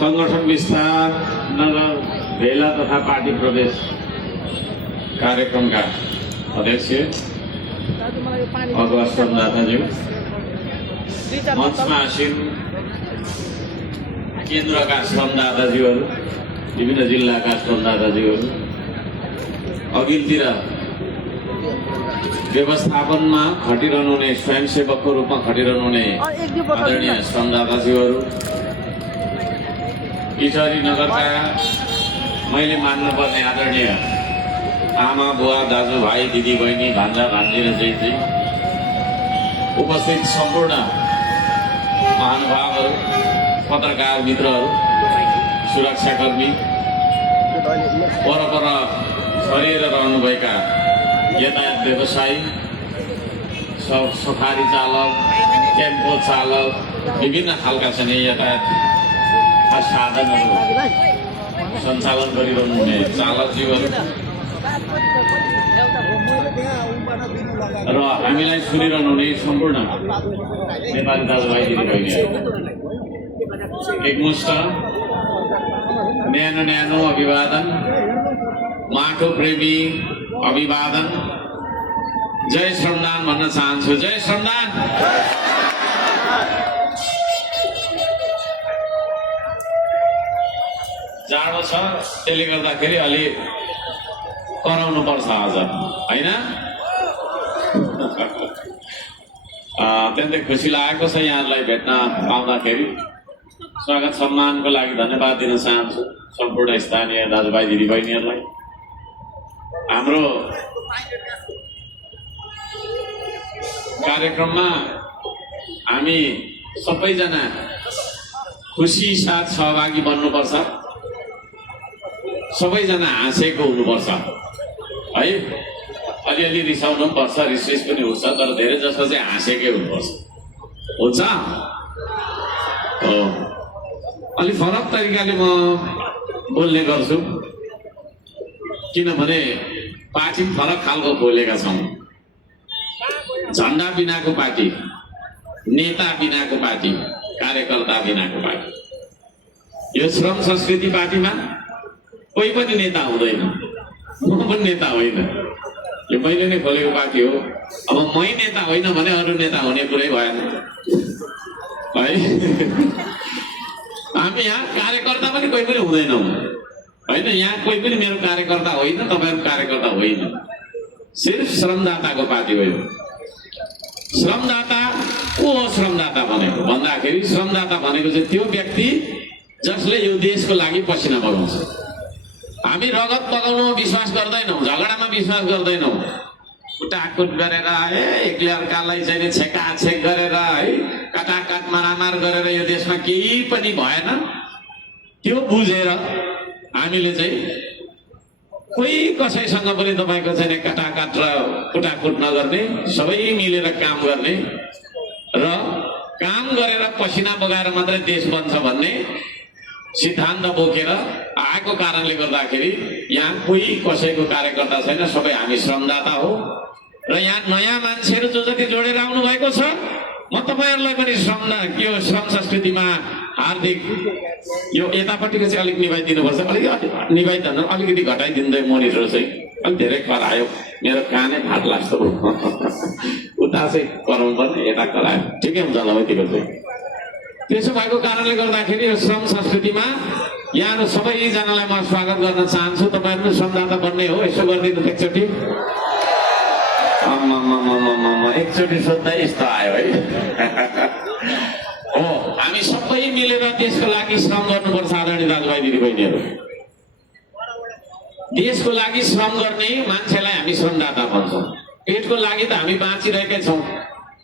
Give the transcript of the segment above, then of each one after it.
संगठन विस्तार नगर भेला तथा पार्टी प्रदेश कार्यक्रमका अध्यक्ष अगुवा श्रमदाताज्यू, मञ्चमा आसीन केन्द्रका श्रमदाताज्यूहरू, विभिन्न जिल्लाका श्रमदाताज्यूहरू, अघिल्तिर व्यवस्थापनमा खटिरहनु हुने स्वयंसेवकको रूपमा खटिरहनु हुने आदरणीय श्रमदाताज्यूहरू, इटहरी नगरका मैले मान्नुपर्ने आदरणीय आमा बुवा दाजुभाइ दिदी बहिनी भान्जा भान्जी र जयजी, उपस्थित सम्पूर्ण महानुभावहरू, पत्रकार मित्रहरू, सुरक्षाकर्मी, परपर छरिएर रहनुभएका यातायात व्यवसायी, सफारी चालक, टेम्पो चालक, विभिन्न खालका छन् यातायात साधनहरू सञ्चालन गरिरहनु हुने चालकज्यूहरू र हामीलाई सुनिरहनु हुने सम्पूर्ण नेपाली दाजुभाइ दिदीबहिनीहरू, एकमुष्ट न्यानो न्यानो अभिवादन, माटो प्रेमी अभिवादन। जय श्रमदान भन्न चाहन्छु। जय श्रमदान। जाडो छ, त्यसले गर्दाखेरि अलि कराउनु पर्छ आज, होइन? अत्यन्तै खुसी लागेको छ यहाँहरूलाई भेट्न पाउँदाखेरि। स्वागत सम्मानको लागि धन्यवाद दिन चाहन्छु सम्पूर्ण स्थानीय दाजुभाइ दिदीबहिनीहरूलाई। हाम्रो कार्यक्रममा हामी सबैजना खुसी साथ सहभागी बन्नुपर्छ, सबैजना हाँसेको हुनुपर्छ है। अलिअलि रिसाउनु पनि पर्छ, रिस पनि हुन्छ, तर धेरै जसो चाहिँ हाँसेकै हुनुपर्छ। हुन्छ? हो। अलि फरक तरिकाले म बोल्ने गर्छु, किनभने पार्टी फरक खालको खोलेका छौँ। झन्डा बिनाको पार्टी, नेता बिनाको पार्टी, कार्यकर्ता बिनाको पार्टी। यो श्रम संस्कृति पार्टीमा कोही पनि नेता हुँदैन, म पनि नेता होइन। यो मैले नै खोलेको पार्टी हो। अब मै नेता होइन भने अरू नेता हुने कुरै भएन है। हामी यहाँ कार्यकर्ता पनि कोही पनि हुँदैनौँ होइन। यहाँ कोही पनि मेरो कार्यकर्ता होइन, तपाईँहरू कार्यकर्ता होइन, सिर्फ श्रमदाताको पार्टी हो यो। श्रमदाता को हो? श्रमदाता भनेको भन्दाखेरि श्रमदाता भनेको चाहिँ त्यो व्यक्ति जसले यो देशको लागि पसिना बगाउँछ। हामी रगत बगाउनुमा विश्वास गर्दैनौँ, झगडामा विश्वास गर्दैनौँ। कुटाकुट गरेर एकले अर्कालाई चाहिँ छेकाछेक गरेर है, काटाकाट मारामार गरेर यो देशमा केही पनि भएन। त्यो बुझेर हामीले चाहिँ कोही कसैसँग पनि तपाईँको चाहिँ काटाकाट र कुटाकुट नगर्ने, सबै मिलेर काम गर्ने र काम गरेर पसिना बगाएर मात्रै देश बन्छ भन्ने सिद्धान्त बोकेर आएको कारणले गर्दाखेरि यहाँ कोही कसैको कार्यकर्ता छैन, सबै हामी श्रमदाता हो। र यहाँ नयाँ मान्छेहरू जो जति जोडेर आउनु भएको छ, म तपाईँहरूलाई पनि यो श्रम संस्कृतिमा हार्दिक, यो यतापट्टिको चाहिँ अलिक निभाइदिनुपर्छ, अलिक निभाइदिनु, अलिकति घटाइदिँदै मोनिटर चाहिँ अलिक धेरै करायो, मेरो कानै फाट्ला जस्तो उता चाहिँ कराउनु पर्ने, यता करायो, ठिकै हुन्छ होला यतिको चाहिँ। त्यसो भएको कारणले गर्दाखेरि यो श्रम संस्कृतिमा यहाँहरू सबैजनालाई म स्वागत गर्न चाहन्छु। तपाईँहरू पनि श्रमदाता बन्ने हो, यसो गरिदिनु एकचोटि। एकचोटि सोध्दा यस्तो आयो है। हो, हामी सबै मिलेर देशको लागि श्रम गर्नुपर्छ आदरणीय दाजुभाइ दिदीबहिनीहरू। देशको लागि श्रम गर्ने मान्छेलाई हामी श्रमदाता भन्छौँ। पेटको लागि त हामी बाँचिरहेकै छौँ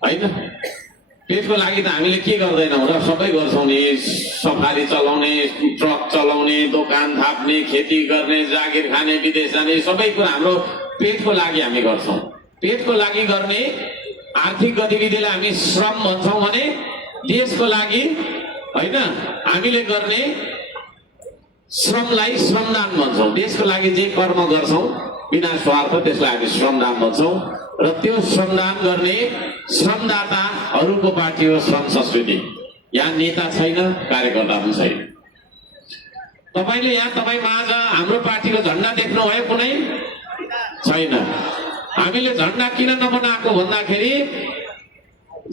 होइन। पेटको लागि त हामीले के गर्दैनौँ र? सबै गर्छौँ नि, सफारी चलाउने, ट्रक चलाउने, दोकान थाप्ने, खेती गर्ने, जागिर खाने, विदेश जाने, सबै कुरा हाम्रो पेटको लागि हामी गर्छौँ। पेटको लागि गर्ने आर्थिक गतिविधिलाई हामी श्रम भन्छौँ भने देशको लागि होइन हामीले गर्ने श्रमलाई श्रमदान भन्छौँ। देशको लागि जे कर्म गर्छौँ बिना स्वार्थ त्यसलाई हामी श्रमदान भन्छौँ। र त्यो श्रमदान गर्ने श्रमदाताहरूको पार्टी हो श्रम संस्कृति। यहाँ नेता छैन, कार्यकर्ता पनि छैन। तपाईले यहाँ तपाईँ माझ हाम्रो पार्टीको झन्डा देख्नुभयो कुनै छैन। हामीले झन्डा किन नबनाएको भन्दाखेरि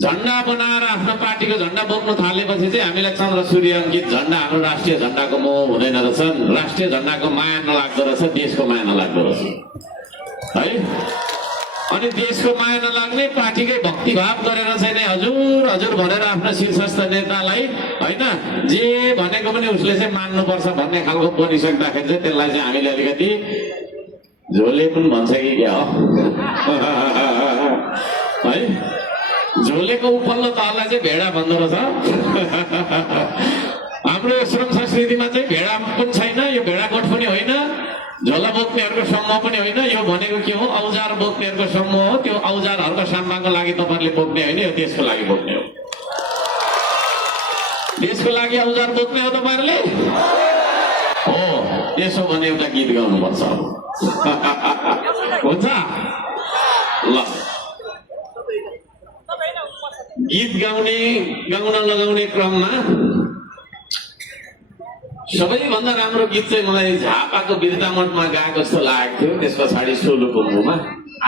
झन्डा बनाएर आफ्नो पार्टीको झन्डा बोक्न थालेपछि चाहिँ हामीलाई चन्द्र सूर्य अङ्कित झन्डा हाम्रो राष्ट्रिय झन्डाको मोह हुँदैन रहेछ, राष्ट्रिय झन्डाको माया नलाग्दो रहेछ, देशको माया नलाग्दो रहेछ है। अनि देशको माया नलाग्ने पार्टीकै भक्तिभाव गरेर चाहिँ नै हजुर हजुर भनेर आफ्नो शीर्षस्थ नेतालाई होइन जे भनेको पनि उसले चाहिँ मान्नुपर्छ भन्ने खालको बनिसक्दाखेरि चाहिँ त्यसलाई चाहिँ हामीले अलिकति झोले पनि भन्छ कि क्या हो है। झोलेको उपल्लो तहलाई चाहिँ भेडा भन्दो रहेछ। हाम्रो श्रम संस्कृतिमा चाहिँ भेडा पनि छैन, यो भेडा गोठ पनि होइन, झोला बोक्नेहरूको समूह पनि होइन। यो भनेको के हो, औजार बोक्नेहरूको समूह हो। त्यो औजारहरूको सामानको लागि तपाईँहरूले बोक्ने होइन, यो देशको लागि बोक्ने हो। देशको लागि औजार बोक्ने हो तपाईँहरूले हो। त्यसो भने एउटा गीत गाउनुपर्छ हुन्छ ल। गीत गाउन लगाउने क्रममा सबैभन्दा राम्रो गीत चाहिँ मलाई झापाको बिर्तामठमा गाएको जस्तो लागेको थियो। त्यस पछाडि सोलुखुम्बुमा।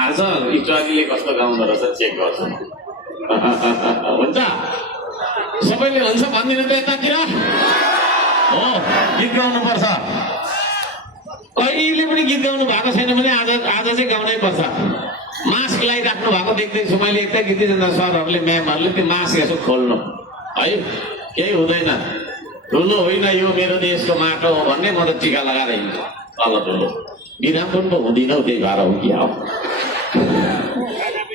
आज इचुवालीले कस्तो गाउँदो रहेछ चेक गर्छु हुन्छ। सबैले हुन्छ भनिदिनु त यतातिर हो। गीत गाउनुपर्छ। कहिले पनि गीत गाउनु भएको छैन भने आज चाहिँ गाउनै पर्छ। मास्क लगाइराख्नु भएको देख्दैछु मैले। एकता गीत सरहरूले म्यामहरूले त्यो मास्क यसो खोल्नु है, केही हुँदैन, ठुलो होइन यो मेरो देशको माटो हो भन्ने म त टिका लगाएर हिँड्छु तल ठुलो। बिराम पनि त हुँदिनौ, त्यही भएर हो कि हो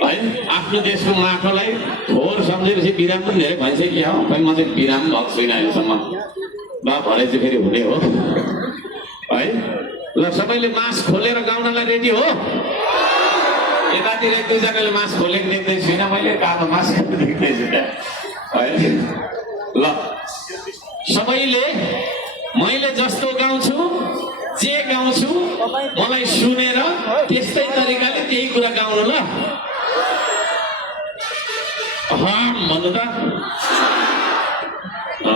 है। आफ्नो देशको माटोलाई फोहोर सम्झेपछि बिराम पनि धेरै भइन्छ कि हो। खै म चाहिँ बिराम भएको छुइनँ अहिलेसम्म, बा भरे चाहिँ फेरि हुने हो है। ल सबैले मास्क खोलेर गाउनलाई रेडी हो। यतातिर एक दुईजनाले मास्क खोलेको देख्दै छुइनँ मैले, कालो मास्क देख्दैछु है। ल सबैले मैले जस्तो गाउँछु जे गाउँछु मलाई सुनेर त्यस्तै तरिकाले त्यही कुरा गाउनु ल। भन्नु त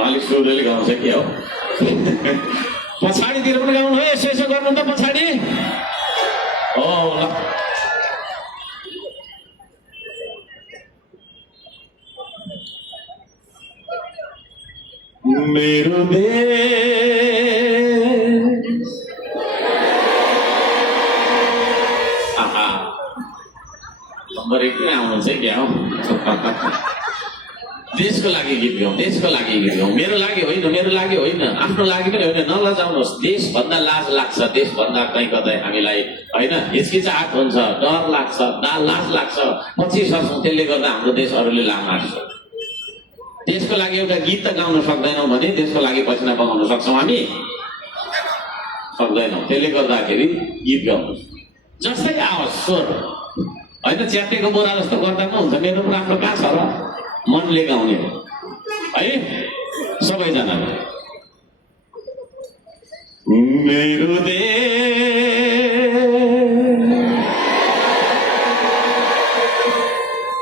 अलिक सुरले गाउँछ के हो। पछाडितिर पनि गाउनु हो, यसो यसो गर्नु त पछाडि हो ल। मेरो देश नम्बर 1 में आउनु चाहिँ क्या हो। देशको लागि गीत गाउँ, देशको लागि गीत गाउँ। मेरो लागि होइन, मेरो लागि होइन, आफ्नो लागि पनि होइन। नलजाउनुहोस्। देश भन्दा लाज लाग्छ, देश भन्दा कहीँ कतै हामीलाई होइन हिचकिचाहट हुन्छ, डर लाग्छ, लाज लाग्छ, पछि सर्छौँ। त्यसले गर्दा हाम्रो देश अरूले लाम आँट्छ। देशको लागि एउटा गीत त गाउन सक्दैनौँ भने देशको लागि पसिना बगाउन सक्छौँ हामी? सक्दैनौँ। त्यसले गर्दाखेरि गीत गाउनु जस्तै आओस् स्वर होइन, च्यातेको बोरा जस्तो गर्दा पनि हुन्छ। मेरो पनि राम्रो कहाँ छ र, मनले गाउने है सबैजना। मेरो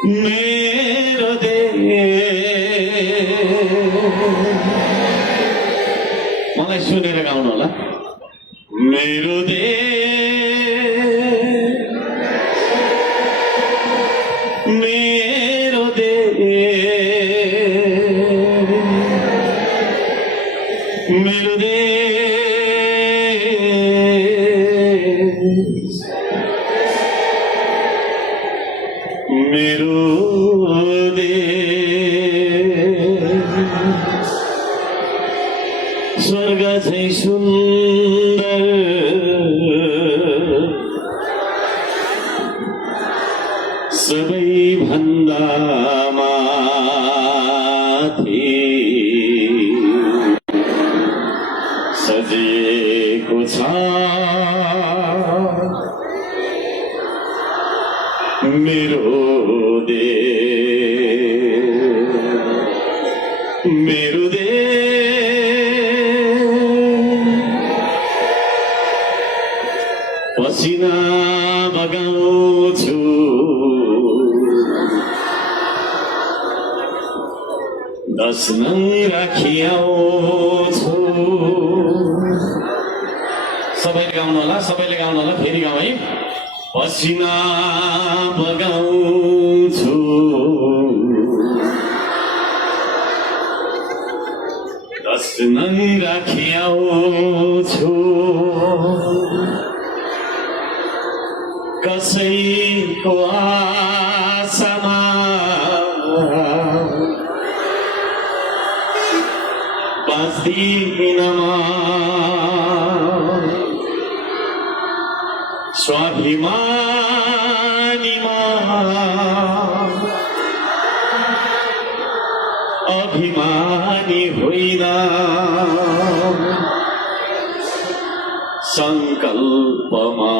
मेरो मलाई सुनेर गाउनु होला। मेरो मेरो मेरो मेरो स्वर्ग झैं सुन्दर सबैभन्दा माथि सजिएको छ मेरो देश, मेरो देश। पसिना बगाउँछु दस नङ राखिआउँछु सबैले गाउनु होला, सबैले गाउनु होला। फेरि गाउँ है। पसिना बगाउँछु दस नङ्गा खियाउँछु कसैको आशामा बाँच्दिनमा स्वाभिमानीमा अभिमानी होइन संकल्पमा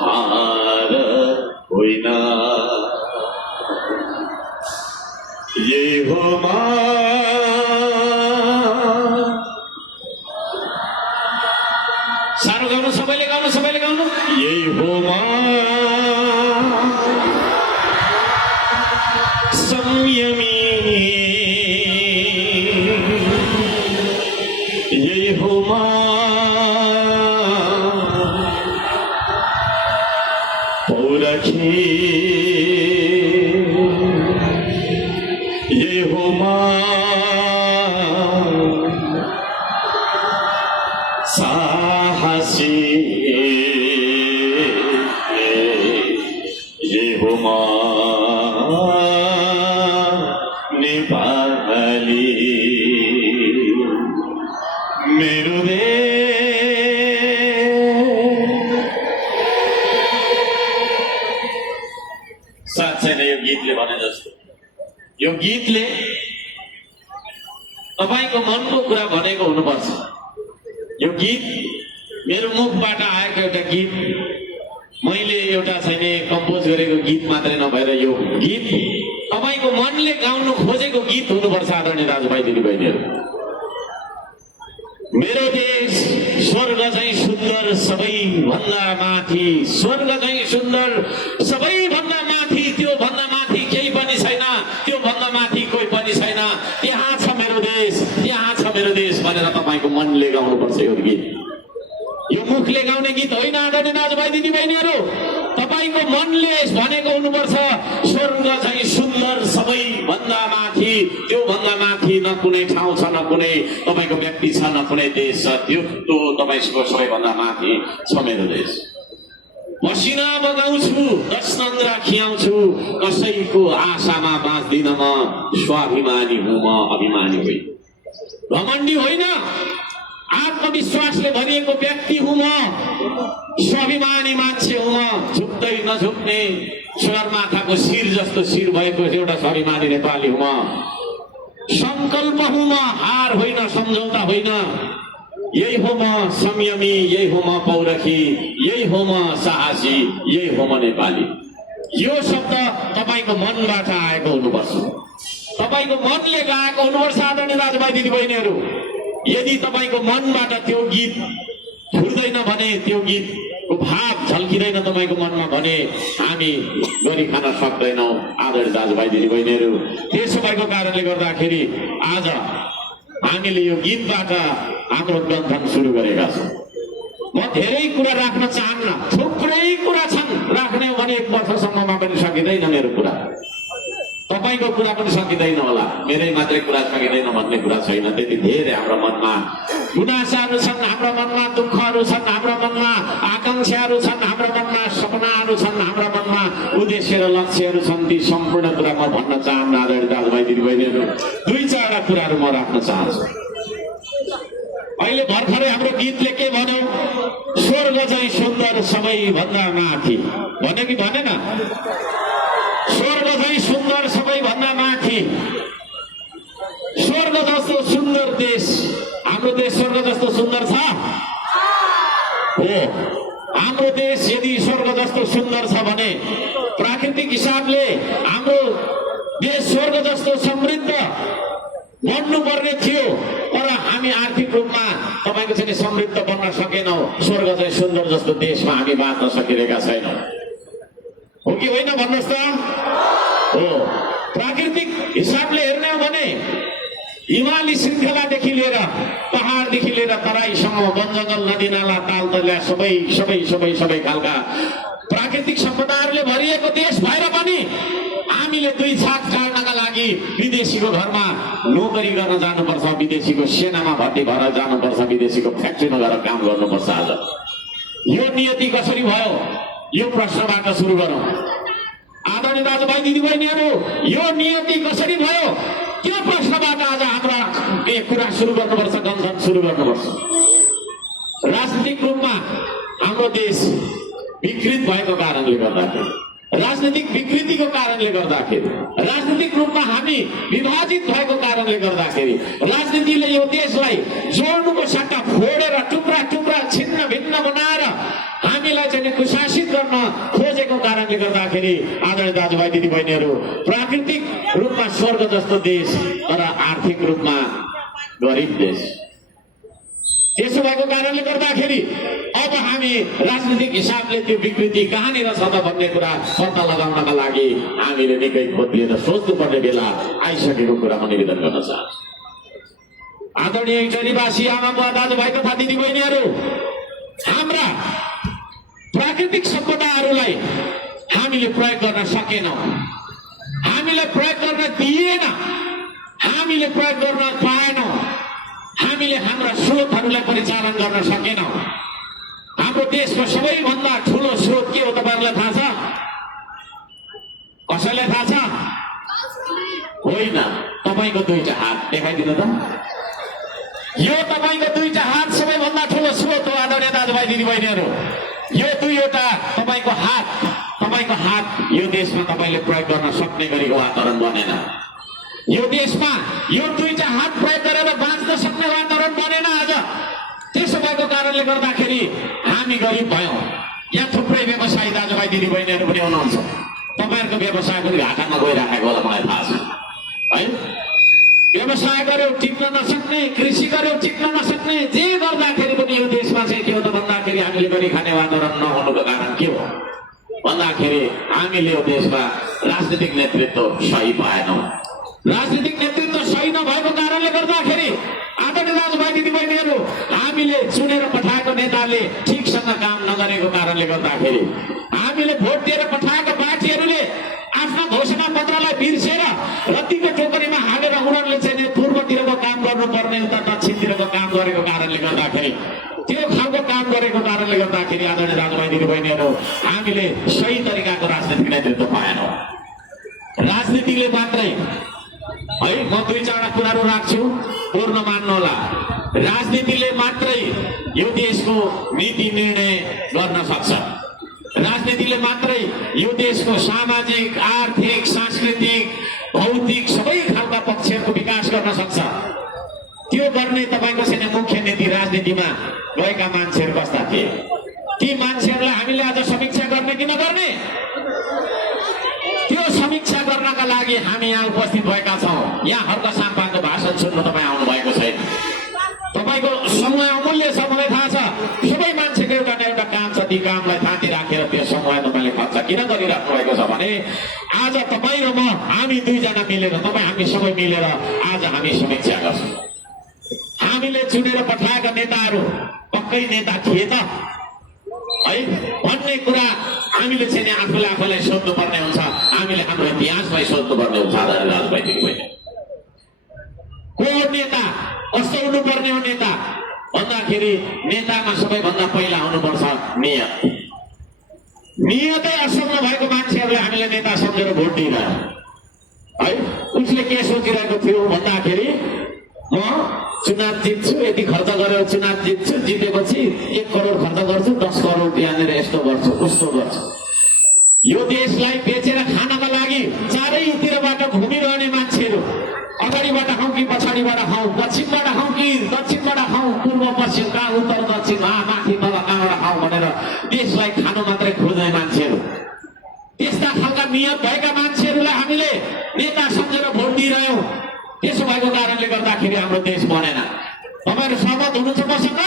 हार होइन यही हो साह्रो गाउनु, सबैले गाउनु, सबैले गाउनु। यही हो संयमी यही हो पौरखी यही हो साहसी यही हो नेपाली मेरो साँच्चै नै यो गीतले भने जस्तो यो गीतले तपाईको मनको कुरा भनेको हुनुपर्छ। यो गीत मेरो मुखबाट आएको एउटा गीत, मैले एउटा छैन कम्पोज गरेको गीत मात्रै नभएर यो गीत तपाईको मनले गाउनु खोजेको गीत हुनुपर्छ। आदरणीय दाजुभाइ दिदीबहिनीहरू, मेरो देश स्वर्ग चाहिँ सुन्दर सबैभन्दा माथि, स्वर्ग चाहिँ सुन्दर सबैभन्दा माथि, त्यो भन्दा माथि केही पनि छैन, त्यो भन्दा माथि कोही पनि छैन, त्यहाँ छ मेरो देश, त्यहाँ छ मेरो देश भनेर तपाईको मनले गाउनुपर्छ यो गीत। यो मुखले गाउने गीत होइन आदरणीय दाजुभाइ दिदीबहिनीहरू, तपाईको मनले भनेको हुनुपर्छ। स्वर्ग चाहिँ सुन्दर सबैभन्दा माथि, त्यो भन्दा माथि न कुनै ठाउँ छ, न कुनै तपाईको व्यक्ति छ, न कुनै देश छ, त्यो तपाईको सबैभन्दा माथि छ मेरो देश। पसिना बगाउँछु दस नङ्ग्रा खियाउँछु कसैको आशामा बाँच्दिन म स्वाभिमानी हुँ म अभिमानी होइन। घमण्डी होइन, आत्मविश्वासले भरिएको व्यक्ति हुँ म, स्वाभिमानी मान्छे हुँ म, झुक्दै नझुक्ने सगरमाथाको शिर जस्तो शिर भएको एउटा स्वाभिमानी नेपाली हुँ म। संकल्प हुँ म, हार होइन, सम्झौता होइन। यही हो म संयमी, यही हो म पौरखी, यही हो म साहसी, यही हो म नेपाली। यो शब्द तपाईको मनबाट आएको हुनुपर्छ, तपाईको मनले गाएको हुनुपर्छ। आदरणीय दाजुभाइ दिदीबहिनीहरू, यदि तपाईको मनबाट त्यो गीत फुर्दैन भने, त्यो गीतको भाव झल्किँदैन तपाईको मनमा भने हामी गरी खान सक्दैनौँ। आदरणीय दाजुभाइ दिदीबहिनीहरू, त्यसो भएको कारणले गर्दाखेरि आज हामीले यो गीतबाट हाम्रो ग्रन्थन सुरु गरेका छौँ। म धेरै कुरा राख्न चाहन्न, थुप्रै कुरा छन्, राख्ने हो भने 1 वर्षसम्ममा पनि सकिँदैन मेरो कुरा, तपाईको कुरा पनि सकिँदैन होला, मेरै मात्रै कुरा सकिँदैन भन्ने कुरा छैन। त्यति धेरै हाम्रो मनमा गुनासाहरू छन्, हाम्रो मनमा दुःखहरू छन्, हाम्रो मनमा आकांक्षाहरू छन्, हाम्रो मनमा सपनाहरू छन्, हाम्रो मनमा उद्देश्य र लक्ष्यहरू छन्। ती सम्पूर्ण कुरा म भन्न चाहन्न। आदरणीय दाजुभाइ दिदीबहिनीहरू, 2-4 कुराहरू म राख्न चाहन्छु। अहिले भर्खरै हाम्रो गीतले के भन्यो? स्वर्ग चाहिँ सुन्दर सबैभन्दा माथि भन्यो कि भनेन? स्वर्ग चाहिँ सुन्दर सबैभन्दा माथि। स्वर्ग जस्तो सुन्दर देश, हाम्रो देश स्वर्ग जस्तो सुन्दर छ हो। हाम्रो देश यदि स्वर्ग जस्तो सुन्दर छ भने प्राकृतिक हिसाबले हाम्रो देश स्वर्ग जस्तो समृद्ध बन्नुपर्ने थियो, तर हामी आर्थिक रूपमा तपाईको चाहिँ समृद्ध बन्न सकेनौँ। स्वर्ग चाहिँ सुन्दर जस्तो देशमा हामी बाँच्न सकिरहेका छैनौँ, हो कि होइन भन्नुहोस् त? हो। प्राकृतिक हिसाबले हेर्ने हो भने हिमाली श्रृङ्खलादेखि लिएर पहाडदेखि लिएर तराईसम्म वन जङ्गल नदी नाला ताल तल्या सबै सबै सबै सबै खालका प्राकृतिक सम्पदाहरूले भरिएको देश भएर पनि हामीले दुई छाक टार्नका लागि विदेशीको घरमा नोकरी गर्न जानुपर्छ, विदेशीको सेनामा भर्ती भएर जानुपर्छ, विदेशीको फ्याक्ट्रीमा गएर काम गर्नुपर्छ। आज यो नियति कसरी भयो, यो प्रश्नबाट सुरु गरौँ। आदरणीय दाजुभाइ दिदीबहिनीहरू, यो नियति कसरी भयो त्यो प्रश्नबाट आज हाम्रा कुरा सुरु गर्नुपर्छ, गन्थन सुरु गर्नुपर्छ। राजनीतिक रूपमा हाम्रो देश विकृत भएको कारणले गर्दाखेरि, राजनीतिक विकृतिको कारणले गर्दाखेरि, राजनीतिक रूपमा हामी विभाजित भएको कारणले गर्दाखेरि, राजनीतिले यो देशलाई जोड्नुको सट्टा फोडेर टुक्रा टुक्रा छिन्न भिन्न बनाएर हामीलाई चाहिँ कुशासित गर्न खोजेको कारणले गर्दाखेरि आदरणीय दाजुभाइ दिदीबहिनीहरू, प्राकृतिक रूपमा स्वर्ग जस्तो देश तर आर्थिक रूपमा गरिब देश। त्यसो भएको कारणले गर्दाखेरि अब हामी राजनीतिक हिसाबले त्यो विकृति कहाँनिर छ त भन्ने कुरा पत्ता लगाउनका लागि हामीले निकै खोजिएर सोच्नुपर्ने बेला आइसकेको कुरा म निवेदन गर्न चाहन्छु। आदरणीय इटरीवासी आमा बुवा दाजुभाइ तथा दिदीबहिनीहरू, हाम्रा प्राकृतिक सम्पदाहरूलाई हामीले प्रयोग गर्न सकेनौँ, हामीले प्रयोग गर्न दिएन, हामीले प्रयोग गर्न पाएनौँ, हामीले हाम्रा स्रोतहरूलाई परिचालन गर्न सकेनौँ। हाम्रो देशको सबैभन्दा ठुलो स्रोत के हो तपाईँहरूलाई थाहा छ? कसैलाई थाहा छ? होइन, तपाईँको दुईटा हात देखाइदिनु त। यो तपाईँको दुईटा हात सबैभन्दा ठुलो स्रोत हो आदरणीय दाजुभाइ दिदीबहिनीहरू। यो दुईवटा तपाईँको हात यो देशमा तपाईँले प्रयोग गर्न सक्ने गरेको वातावरण बनेन। यो देशमा यो दुईटा हात प्रयोग गरेर बाँच्न सक्ने वातावरण बनेन आज। त्यसो भएको कारणले गर्दाखेरि हामी गरिब भयौँ। यहाँ थुप्रै व्यवसायी दाजुभाइ दिदीबहिनीहरू पनि हुनुहुन्छ, तपाईँहरूको व्यवसाय पनि घाटामा गइराखेको होला मलाई थाहा छ है। व्यवसाय गर्यो टिक्न नसक्ने, कृषि गर्यो टिक्न नसक्ने, जे गर्दाखेरि पनि यो देशमा चाहिँ के हो त भन्दाखेरि हामीले गरी खाने वातावरण नहुनुको कारण के हो भन्दाखेरि हामीले यो देशमा राजनीतिक नेतृत्व सही पाएनौँ। राजनीतिक नेतृत्व सही नभएको कारणले गर्दाखेरि आदरणीय दाजुभाइ दिदीबहिनीहरू, हामीले चुनेर पठाएको नेताले ठिकसँग काम नगरेको कारणले गर्दाखेरि, हामीले भोट दिएर पठाएको पार्टीहरूले आफ्ना घोषणा पत्रलाई बिर्सेर रत्तीको टोकरीमा हालेर उनीहरूले चाहिँ पूर्वतिरको काम गर्नुपर्ने उता दक्षिणतिरको काम गरेको कारणले गर्दाखेरि, त्यो खालको काम गरेको कारणले गर्दाखेरि आदरणीय दाजुभाइ दिदीबहिनीहरू, हामीले सही तरिकाको राजनीतिक नेतृत्व पाएनौँ। राजनीतिले मात्रै है, म दुई चारवटा कुराहरू राख्छु, पूर्ण मान्नु होला। राजनीतिले मात्रै यो देशको नीति निर्णय गर्न सक्छ। राजनीतिले मात्रै यो देशको सामाजिक, आर्थिक, सांस्कृतिक, भौतिक सबै खालका पक्षहरूको विकास गर्न सक्छ। त्यो गर्ने तपाईँको चाहिँ मुख्य नीति राजनीतिमा गएका मान्छेहरू कस्ता थिए? ती मान्छेहरूलाई हामीले आज समीक्षा गर्ने कि नगर्ने? त्यो समीक्षा गर्नका लागि हामी यहाँ उपस्थित भएका छौँ। यहाँ हर्क साम्पाको भाषण सुन्नु तपाईँ आउनु भएको छैन। तपाईँको समय अमूल्य छ, मलाई थाहा छ। सबै मान्छेको एउटा न एउटा काम छ, ती कामलाई थाँती राखेर त्यो समय तपाईँले खर्च किन गरिराख्नु भएको छ भने आज तपाईँ र म, हामी दुईजना मिलेर, तपाईँ हामी सबै मिलेर आज हामी समीक्षा गर्छौँ। हामीले चुनेर पठाएका नेताहरू पक्कै नेता थिए त है भन्ने कुरा हामीले चाहिँ आफूलाई सोध्नुपर्ने हुन्छ। हामीले हाम्रो इतिहासलाई सोध्नुपर्ने हुन्छ। आदरणीय दाजुभाइ दिदीबहिनी, को नेता, कस्तो हुनुपर्ने हो नेता भन्दाखेरि नेतामा सबैभन्दा पहिला हुनुपर्छ नियत। नियतै असल नभएको मान्छेहरूले हामीले नेता सम्झेर भोट दिइरह्यो है। उसले के सोचिरहेको थियो भन्दाखेरि म चुनाव जित्छु, यति खर्च गरेर चुनाव जित्छु, जितेपछि 1 करोड खर्च गर्छु, 10 करोड यहाँनिर यस्तो गर्छु उस्तो गर्छु। यो देशलाई बेचेर खानका लागि चारैतिरबाट घुमिरहने मान्छेहरू, अगाडिबाट खाउँ कि पछाडिबाट खाउँ, पश्चिमबाट खाउँ कि दक्षिणबाट खाउँ, पूर्व पश्चिम कहाँ, उत्तर दक्षिण, माथि तल कहाँबाट खाउँ भनेर देशलाई खानु मात्रै खोज्ने मान्छेहरू, त्यस्ता खालका नियत भएका मान्छेहरूलाई हामीले नेता सम्झेर भोट दिइरह्यौँ। त्यसो भएको कारणले गर्दाखेरि हाम्रो देश बनेन। तपाईँहरू सहमत हुनुहुन्छ मसँग?